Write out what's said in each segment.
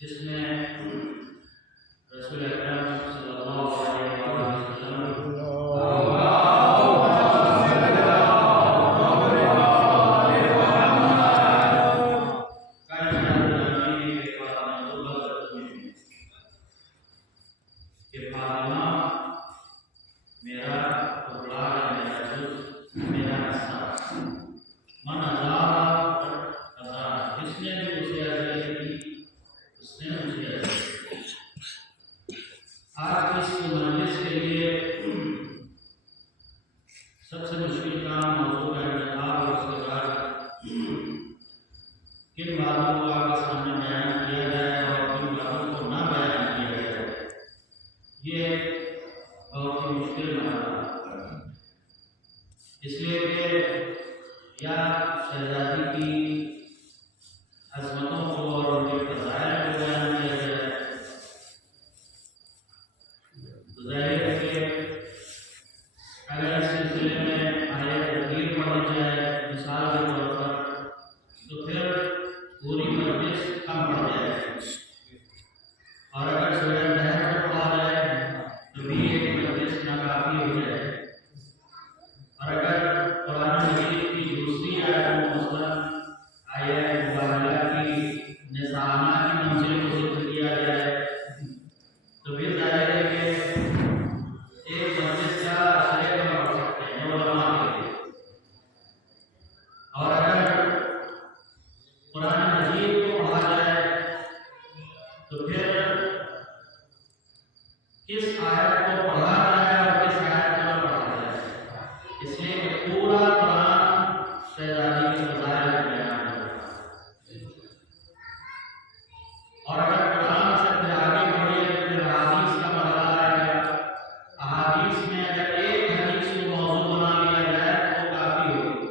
जिसमें रसूल अकरम सल्लल्लाहु अलैहि वसल्लम कि फातिमा मेरा टुकड़ा है, मेरा जुज़, मेरा हिस्सा। मन अज़ार जिसने भी उसे अज़ियत की उसने मुझे अज़ियत की। आज की इस मजलिस के लिए सबसे मुश्किल काम मौजूद का इंतखाब और उसके बाद किन बातों को आपके सामने बयान किया जाए और किन बातों को ना बयान किया जाए, ये बहुत ही मुश्किल मामला। इसलिए कि या शहजादी की अज़मतों को और उनके फ़ज़ाइल को बयान किया जाए तो ज़ाहिर है कि अगर इस सिलसिले में आयत तकरीर पढ़ी जाए मिसाल के तौर पर, तो फिर पूरी मजलिस कम पड़ जाएगी। और अगर सूरह बहर को पढ़ा जाए तो भी एक मजलिस नाकाफ़ी हो जाए। और अगर कुरान मजीद की दूसरी आयत मसलन आयत मुबारका की निशाना की मंजिल को जिक्र किया जाए तो फिर जाहिर है कि एक मजलिस का अशरे कम पड़ सकते हैं उलमा के लिए। और अगर कुरान मजीद को पढ़ा जाए तो फिर किस आयत को पढ़ा जाए और किस आयत को न पढ़ा जाए, इसलिए कि पूरा कुरान शहजादी के फ़ज़ाइल को बयान करता है। और अगर कुरान से फिर आगे बढ़े तो फिर अहादीस का मरहला आएगा। अहादीस में अगर एक हदीस को मौजू बना लिया जाए तो काफ़ी होगी।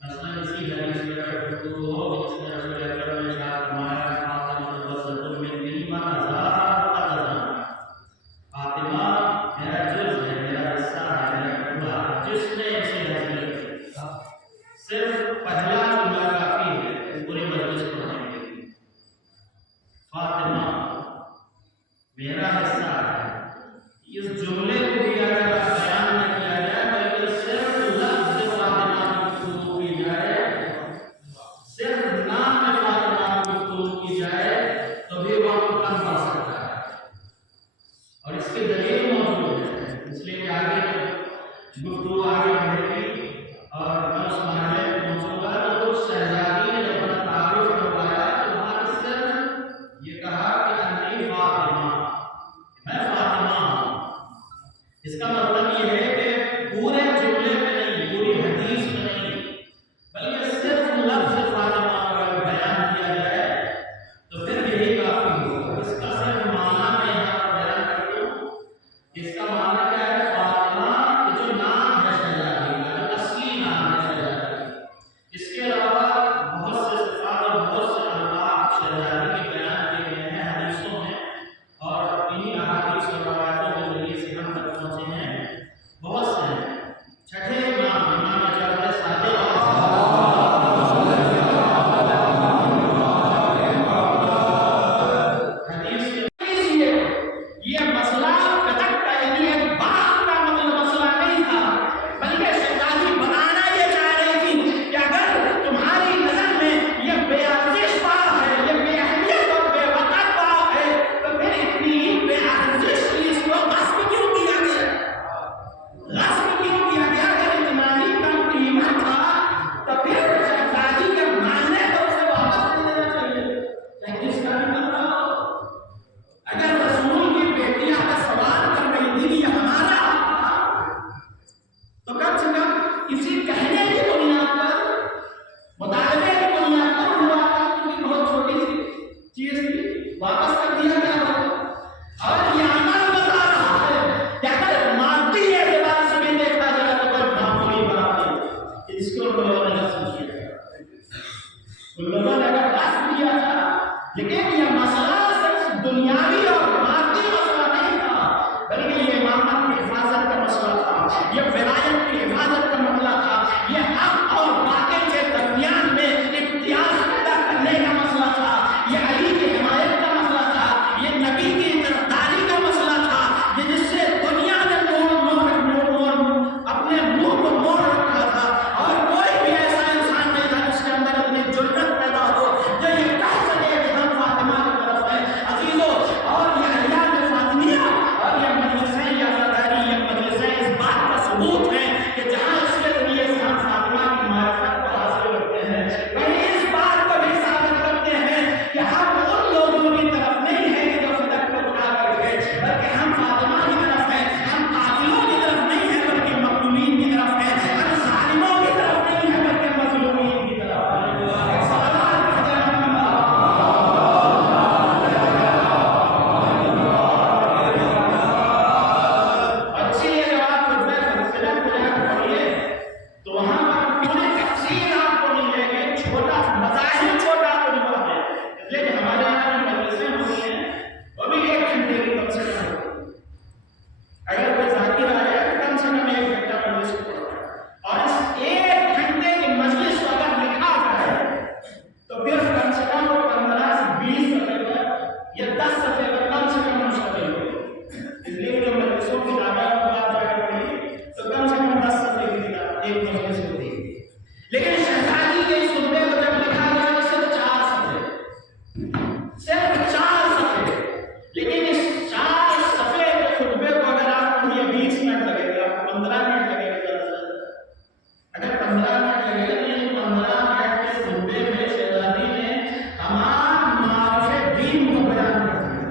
मसलन इसी हदीस में अगर गुफ्तगू हो जिसमें रसूल अकरम ने इरशाद फरमाया फातिमा वसतुम मिन्नी मा अज़ार अज़ार, फातिमा मेरा जुज़ है, मेरा हिस्सा है, मेरा टुकड़ा है, जिसने इसे अज़ियत की। सिर्फ पहला जुमला काफ़ी है पूरी मजलिस पढ़ने के लिए। फातिमा मेरा हिस्सा है, इस जुमले को भी अगर बयान न किया जाए बल्कि सिर्फ लफ्ज़ फातिमा की गुफ्तगू की जाए, सिर्फ नाम में फातिमा की गुफ्तगू की जाए तो भी वह कम पड़ सकता है। और इसके दलील मौजूद है, इसलिए कि आगे गुफ्तगू आगे बढ़ेगी और मैं उस मामले में पहुंचूंगा तो कुछ शहजादी ने जब अपना तारुफ करवाया तो वहां सिर्फ ये कहा कि अन्नी फातिमा, मैं फातिमा हूं। इसका मतलब ये है कि पूरे जुमले में नहीं, पूरी हदीस में नहीं, बल्कि सिर्फ लफ्ज़ फातिमा का बयान किया जाए तो फिर यही काफी होगा। इसका सिर्फ माना मैं यहाँ पर बयान करता हूँ। इसका माना क्या है? फातिमा जो नाम है शहजादी का, जो असली नाम है शहजादी, इसके अलावा बहुत से सिफ़ात और बहुत से अल्फाज़ शहजादी के बयान किए गए हैं हदीसों में और इन्हीं अहादीस और रवायतों के जरिए से हम तक पहुँचे हैं। बहुत से हैं। छठे इमाम जाफर सादिक ये मसला कदक का यानी एक बात का मतलब मसला नहीं था, बल्कि शहजादी बनाना ये चाह रही थी कि अगर तुम्हारी नजर में ये बेअर्जिश बात है, ये बेअहमियत और बेवकत बात है, तो फिर इतनी बेअर्जिश इसको गस्ब क्यों किया गया? गस्ब क्यों किया गया? अगर इतना ही कम कीमत था तो फिर शहजादी के मानने को उसे वापस ले लेना चाहिए, चाहे जिसका भी मतलब हो। अगर रसूल की बेटियां का सवाल कर रही थी कि ये हमारा तो कम से कम किसी कहने की बुनियाद पर, मुतालबे की बुनियाद पर उन बातों की बहुत छोटी सी चीज थी, वापस कर दिया गया हो। और ये अमल बता रहा है कि अगर मानती है एतबार से भी देखा जाए तो कोई मामूली बात नहीं। इसको उन लोगों ने गस्ब किया, उन लोगों ने अगर गस्ब किया था, लेकिन यह मसला सिर्फ दुनियावी और मादी मसला नहीं था, बल्कि ये इमामत की हिफाजत का मसला था, ये विलायत की हिफाजत का मसला था, ये हक और बातिल के दरमियान में इम्तियाज पैदा करने का मसला था, ये अली की हिमायत का मसला मज़ाहिर छोटा तजुर्बा है, लेकिन हमारे यहाँ जो मदरसे होते हैं वो भी 1 घंटे की कम से कम होती है। अगर कोई जाकिर आ जाए तो कम से कम 1 घंटा मजलिस को पढ़ता है, और इस 1 घंटे की मजलिस को अगर लिखा जाए तो फिर कम से कम 15 से 20 सफ़े पर या 10 सफ़े पर कम से कम मुश्किल होगी। इसलिए जब मजलिसों की तादाद की बात जाकर पड़ी तो कम से कम 10 सफ़े की एक मजलिस होती है। लेकिन शहजादी के इस खुतबे को जब लिखा गया तो सिर्फ 4 सफ़े, सिर्फ 4 सफ़े। लेकिन इस 4 सफ़े के खुतबे को अगर आप पढ़िए 20 मिनट लगेगा, 15 मिनट लगेगा ज़्यादा से ज़्यादा। अगर 15 मिनट लगेगा तो ये 15 मिनट के खुतबे में शहजादी ने तमाम मारिफ़े दीन को बयान कर दिया,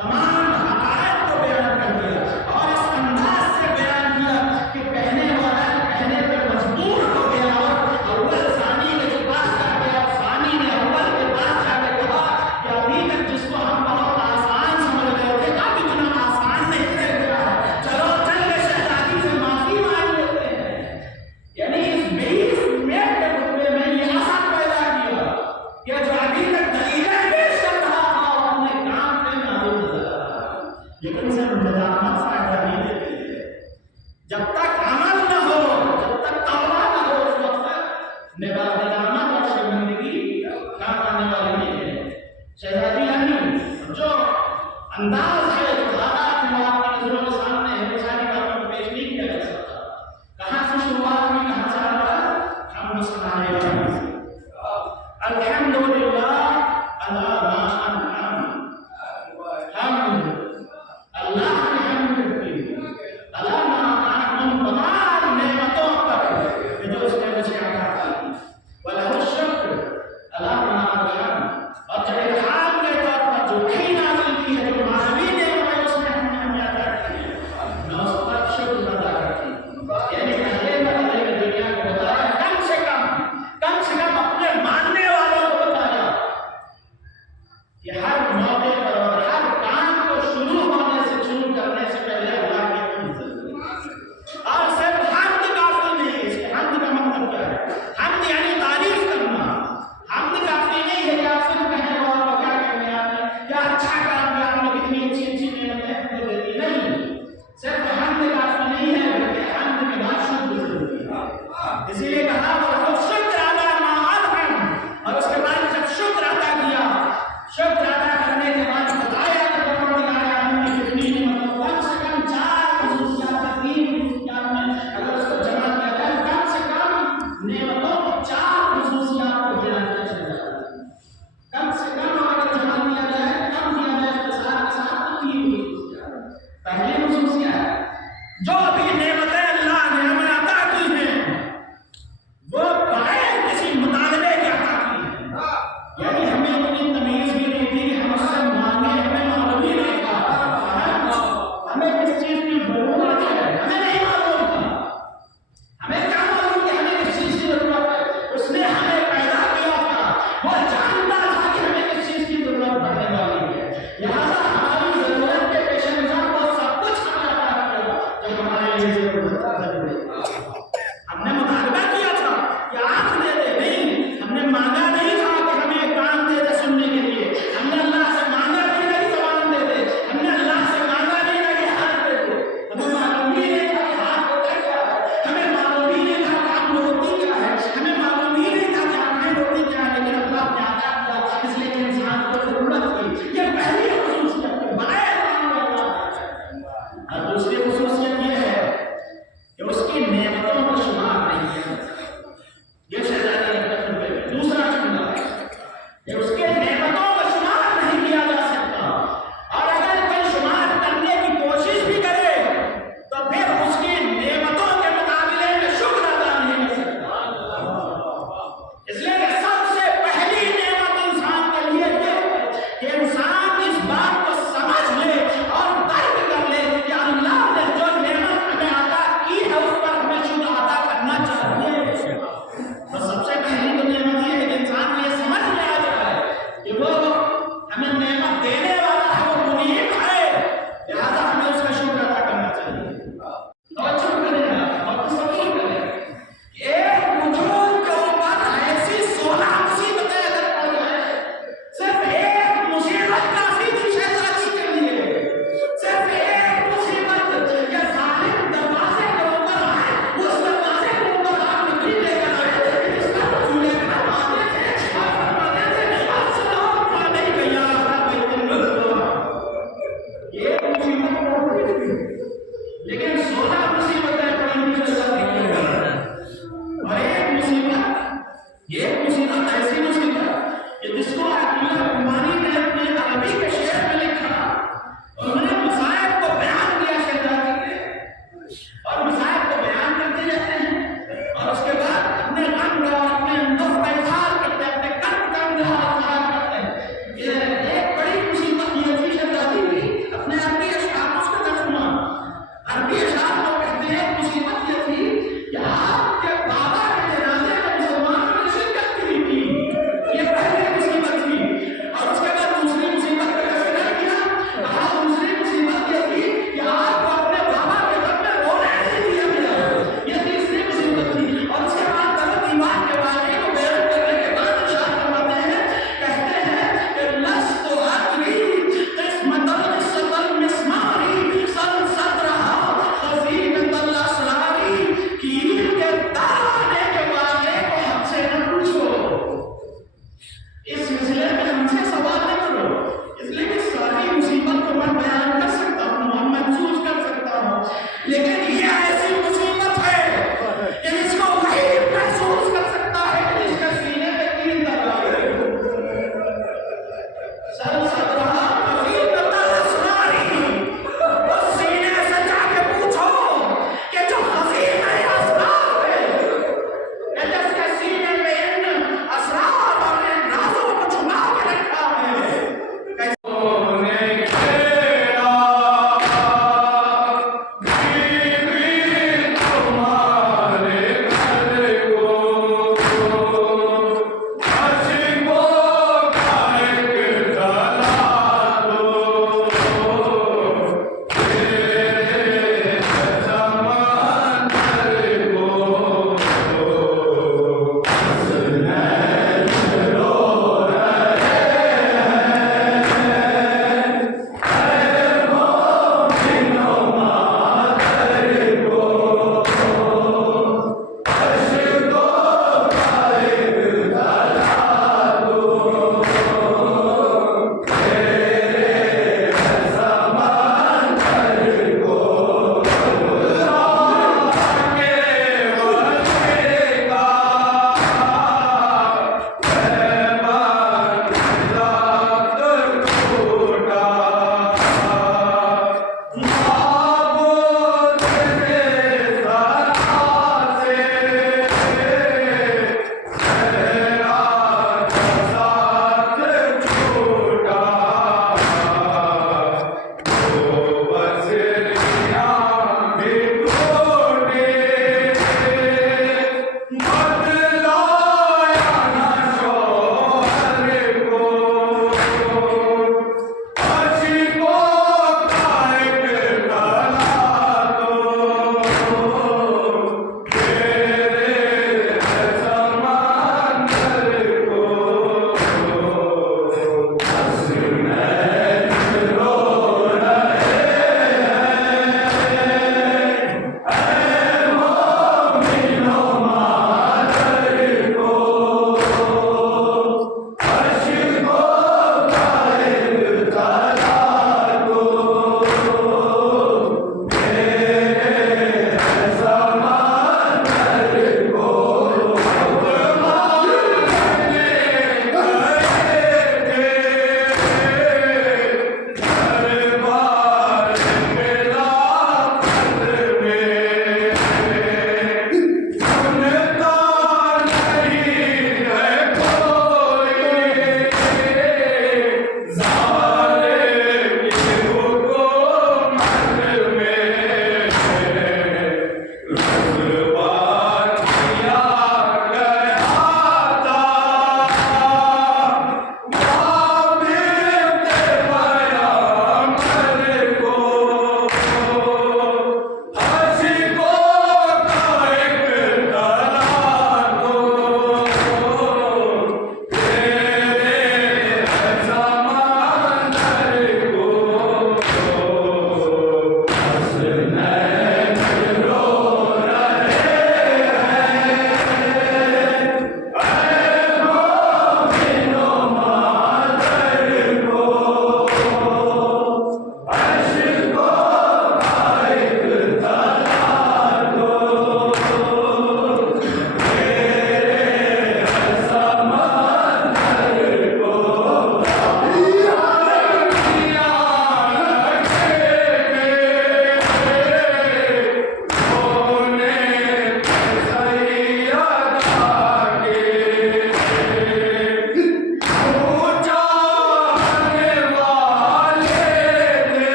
तमाम हक़ाइक़ को बयान कर दिया, और इस अंदाज से बयान किया कि कहने वाला कहने पर मजबूर हो गया और अव्वल सानी के पास जा गया। सानी ने अव्वल के पास जाकर कहा कि अभी तक जिसको हम बहुत आसान समझ रहे थे अब इतना आसान नहीं रह गया है, चलो चल के शहजादी से माफी मांग लेते हैं। यानी इस 20 मिनट के खुतबे में ये असर पैदा किया कि जो अभी तक दलीलें पेश कर रहा था वो अपने काम पे नाजुक नजर आ रहा है, लेकिन सिर्फ निजामत फायदा नहीं देती है। जब तक अमल न हो, जब तक तौबा न हो, उस वक्त तक निजामत और शर्मिंदगी काम आने वाली नहीं है। शहजादी यानी जो अंदाज है, जो हालात हैं, वो आपकी नजरों के सामने है, वो सारी बातों को पेश नहीं किया जा सकता। कहाँ से शुरुआत हुई, कहाँ से आया, हम सुनाने वाले से अल्हम्दुलिल्लाह अला मा अनअम, हम अल्लाह की हम्द करते हैं अला मा अनअम, तमाम नेमतों पर जो उसने मुझे अता की, वलहु शुक्र अला मा अनअम, और जब इल्हाम के तौर पर जो वही नाज़िल की है, जो मानवी नेमतें उसने हमें अता की है, मैं उस पर शुक्र अदा करती हूँ। यानी पहले मरहले में दुनिया को बताया, कम से कम अपने मानने वालों को बताया कि ऐसी मुसीबत कि जिसको अब्दुल्लाह रुमानी ने अपने अरबी के शेर में लिखा, उन्होंने मसाइब को बयान किया शहजादी के, और मसाइब को बयान करते जाते हैं और उसके बाद अपने गम का और अपने अंदर का इजहार करते हैं, अपने कर्म का इजहार करते हैं। ये एक बड़ी मुसीबत ये थी शहजादी की। अपने अरबी अशआर में उसका तर्जुमा अरबी अशआर में कहते हैं मुसीबत ये थी कि आपके बाबा के जनाजे में मुसलमानों ने शिरकत नहीं की। ये पहली मुसीबत थी। और उसके बाद दूसरी मुसीबत का तस्करा किया। कहा दूसरी मुसीबत ये थी कि आपको अपने बाबा के घर में रोने नहीं दिया गया। ये तीसरी मुसीबत थी। और उसके बाद गलत ईमान के वाक़े को बयान करने के बाद इरशाद फरमाते हैं, कहते हैं कि लस्तु अदरी किस्मतल सतल मिस्मारी सल सदरहा खज़ीनतल असरारी, कील के ताने के वाक़े को हमसे न पूछो। इस सिलसिले में हमसे सवाल